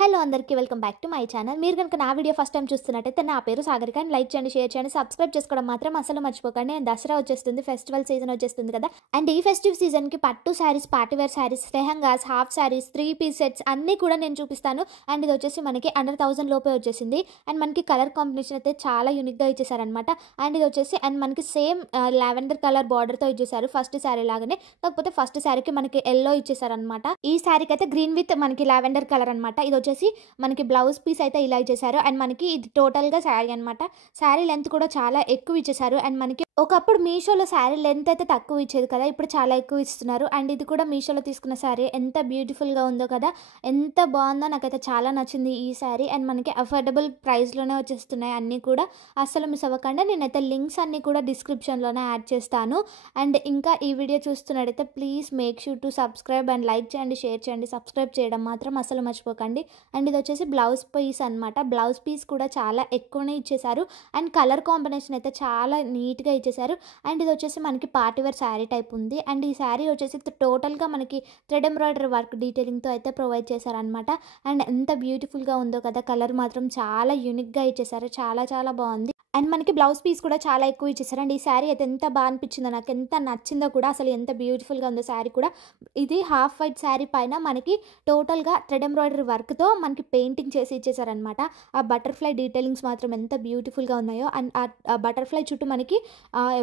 Hello అందరికీ welcome back to my channel. మీరు కనుక నా వీడియో ఫస్ట్ టైం చూస్తున్నట్టయితే నా పేరు సాగరిక. అండ్ లైక్ చేయండి, షేర్ చేయండి, సబ్స్క్రైబ్ చేసుకోవడం మాత్రం అసలు మర్చిపోకండి. అండ్ దసరా వచ్చేస్తుంది, ఫెస్టివల్ సీజన్ వచ్చేస్తుంది కదా. అండ్ ఈ ఫెస్టివ్ సీజన్కి పట్టు saris, party wear saris, lehengas, half saris, 3-piece sets అన్నీ కూడా నేను చూపిస్తాను. అండ్ ఇది వచ్చేసి మనకి అండర్ 1000 లోపే వచ్చేసింది. అండ్ మనకి కలర్ కాంబినేషన్ అయితే చాలా యూనిక్గా ఇచ్చేసారనమాట. అండ్ ఇది వచ్చేసి అండ్ మనకి సేమ్ లావెండర్ కలర్ బార్డర్తో ఇచ్చేసారు ఫస్ట్ శారీ లాగానే. కాకపోతే ఫస్ట్ శారీకి మనకి ఎల్లో ఇచ్చేసారనమాట. ఈ శారీకి అయితే గ్రీన్ విత్ మనకి లావెండర్ కలర్ అనమాట. ఇది వచ్చేసి మనకి బ్లౌజ్ పీస్ అయితే ఇలా ఇచ్చేసారు. అండ్ మనకి ఇది టోటల్గా శారీ అనమాట. శారీ లెంత్ కూడా చాలా ఎక్కువ ఇచ్చేసారు. అండ్ మనకి ఒకప్పుడు మీషోలో శారీ లెంత్ అయితే తక్కువ ఇచ్చేది కదా, ఇప్పుడు చాలా ఎక్కువ ఇస్తున్నారు. అండ్ ఇది కూడా మీషోలో తీసుకున్న శారీ ఎంత బ్యూటిఫుల్గా ఉందో కదా, ఎంత బాగుందో, నాకైతే చాలా నచ్చింది ఈ శారీ. అండ్ మనకి అఫోర్డబుల్ ప్రైస్లోనే వచ్చేస్తున్నాయి అన్నీ కూడా, అస్సలు మిస్ అవ్వకుండా. నేనైతే లింక్స్ అన్నీ కూడా డిస్క్రిప్షన్లోనే యాడ్ చేస్తాను. అండ్ ఇంకా ఈ వీడియో చూస్తున్నట్టయితే please make sure to subscribe and like చేయండి, షేర్ చేయండి, సబ్స్క్రైబ్ చేయడం మాత్రం అసలు మర్చిపోకండి. అండ్ ఇది వచ్చేసి బ్లౌజ్ పీస్ అనమాట. బ్లౌజ్ పీస్ కూడా చాలా ఎక్కువనే ఇచ్చేసారు. అండ్ కలర్ కాంబినేషన్ అయితే చాలా నీట్గా ఇచ్చేసారు. అండ్ ఇది వచ్చేసి మనకి పార్టీవేర్ శారీ టైప్ ఉంది. అండ్ ఈ శారీ వచ్చేసి టోటల్గా మనకి థ్రెడ్ ఎంబ్రాయిడరీ వర్క్ డీటెయిలింగ్తో అయితే ప్రొవైడ్ చేశారనమాట. అండ్ ఎంత బ్యూటిఫుల్గా ఉందో కదా, కలర్ మాత్రం చాలా యూనిక్గా ఇచ్చేసారు, చాలా చాలా బాగుంది. అండ్ మనకి బ్లౌజ్ పీస్ కూడా చాలా ఎక్కువ ఇచ్చేసారు. అండ్ ఈ శారీ అయితే ఎంత బాగా అనిపించిందో, నాకు ఎంత నచ్చిందో కూడా, అసలు ఎంత బ్యూటిఫుల్గా ఉందో శారీ కూడా. ఇది హాఫ్ వైట్ శారీ పైన మనకి టోటల్గా థ్రెడ్ ఎంబ్రాయిడరీ వర్క్తో మనకి పెయింటింగ్ చేసి ఇచ్చేసారనమాట. ఆ బటర్ఫ్లై డీటెయిలింగ్స్ మాత్రం ఎంత బ్యూటిఫుల్గా ఉన్నాయో. అండ్ ఆ బటర్ఫ్లై చుట్టూ మనకి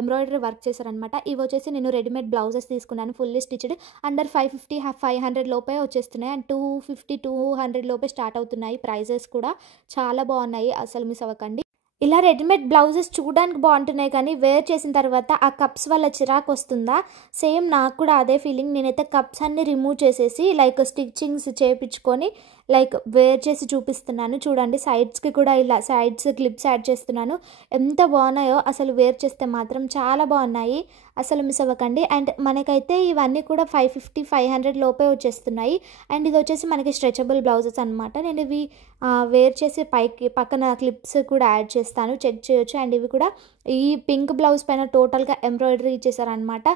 ఎంబ్రాయిడరీ వర్క్ చేశారనమాట. ఇవి వచ్చేసి నేను రెడీమేడ్ బ్లౌజెస్ తీసుకున్నాను, ఫుల్లీ స్టిచ్డ్. అండర్ 550-500 లోపే వచ్చేస్తున్నాయి. అండ్ 250-200 లోపే స్టార్ట్ అవుతున్నాయి. ప్రైజెస్ కూడా చాలా బాగున్నాయి, అసలు మిస్ అవ్వకండి. ఇలా రెడీమేడ్ బ్లౌజెస్ చూడడానికి బాగుంటున్నాయి, కానీ వేర్ చేసిన తర్వాత ఆ కప్స్ వల్ల చిరాకు వస్తుందా? సేమ్ నాకు కూడా అదే ఫీలింగ్. నేనైతే కప్స్ అన్ని రిమూవ్ చేసేసి లైక్ స్టిచ్చింగ్స్ చేయించుకొని లైక్ వేర్ చేసి చూపిస్తున్నాను. చూడండి, సైడ్స్కి కూడా ఇలా సైడ్స్ క్లిప్స్ యాడ్ చేస్తున్నాను. ఎంత బాగున్నాయో అసలు, వేర్ చేస్తే మాత్రం చాలా బాగున్నాయి, అసలు మిస్ అవ్వకండి. అండ్ మనకైతే ఇవన్నీ కూడా 550-500 లోపే వచ్చేస్తున్నాయి. అండ్ ఇది వచ్చేసి మనకి స్ట్రెచబుల్ బ్లౌజెస్ అనమాట. నేను ఇవి వేర్ చేసి పక్కన క్లిప్స్ కూడా యాడ్ చేస్తాను, చెక్ చేయొచ్చు. అండ్ ఇవి కూడా ఈ పింక్ బ్లౌజ్ పైన టోటల్గా ఎంబ్రాయిడరీ ఇచ్చేసారనమాట.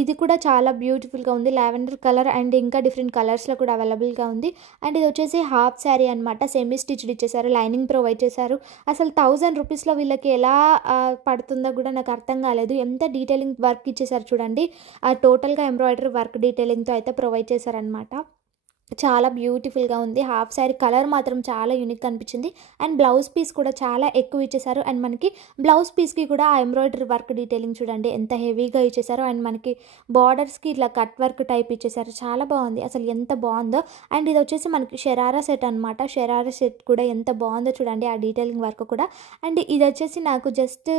ఇది కూడా చాలా బ్యూటిఫుల్గా ఉంది, లావెండర్ కలర్ అండ్ ఇంకా డిఫరెంట్ కలర్స్లో కూడా అవైలబుల్గా ఉంది. అండ్ ఇది వచ్చేసి హాఫ్ శారీ అనమాట, సెమీ స్టిచ్డ్ ఇచ్చేసారు, లైనింగ్ ప్రొవైడ్ చేశారు. అసలు 1000 రూపీస్లో వీళ్ళకి ఎలా పడుతుందో కూడా నాకు అర్థం కాలేదు. ఎంత డీటెయిలింగ్ వర్క్ ఇచ్చేసారు చూడండి. ఆ టోటల్గా ఎంబ్రాయిడరీ వర్క్ డీటెయిలింగ్తో అయితే ప్రొవైడ్ చేశారనమాట. చాలా బ్యూటిఫుల్గా ఉంది. హాఫ్ శారీ కలర్ మాత్రం చాలా యూనిక్ అనిపించింది. అండ్ బ్లౌజ్ పీస్ కూడా చాలా ఎక్కువ ఇచ్చేసారు. అండ్ మనకి బ్లౌజ్ పీస్కి కూడా ఆ ఎంబ్రాయిడరీ వర్క్ డీటెయిలింగ్ చూడండి ఎంత హెవీగా ఇచ్చేసారు. అండ్ మనకి బార్డర్స్కి ఇట్లా కట్ వర్క్ టైప్ ఇచ్చేసారు, చాలా బాగుంది, అసలు ఎంత బాగుందో. అండ్ ఇది వచ్చేసి మనకి షరారా సెట్ అనమాట. షరారా సెట్ కూడా ఎంత బాగుందో చూడండి, ఆ డీటెయిలింగ్ వర్క్ కూడా. అండ్ ఇది వచ్చేసి నాకు జస్ట్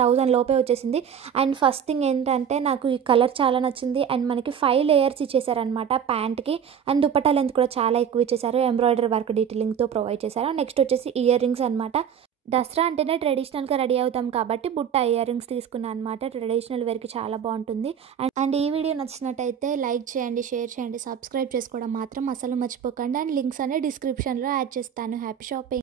1000 లోపే వచ్చేసింది. అండ్ ఫస్ట్ థింగ్ ఏంటంటే నాకు ఈ కలర్ చాలా నచ్చింది. అండ్ మనకి 5 లేయర్స్ ఇచ్చేసారనమాట ప్యాంట్కి. అండ్ దుపట్టా లెంత్ కూడా చాలా ఎక్కువ ఇచ్చేసారు, ఎంబ్రాయిడరీ వర్క్ డీటెయిలింగ్తో ప్రొవైడ్ చేశారు. నెక్స్ట్ వచ్చేసి ఇయర్ రింగ్స్ అనమాట. దసరా అంటేనే ట్రెడిషనల్గా రెడీ అవుతాం కాబట్టి బుట్ట ఇయర్ రింగ్స్ తీసుకున్నాను అనమాట. ట్రెడిషనల్ వేర్కి చాలా బాగుంటుంది. అండ్ ఈ వీడియో నచ్చినట్టయితే లైక్ చేయండి, షేర్ చేయండి, సబ్స్క్రైబ్ చేసుకోవడం మాత్రం అసలు మర్చిపోకండి. అండ్ లింక్స్ అనేవి డిస్క్రిప్షన్లో యాడ్ చేస్తాను. Happy shopping.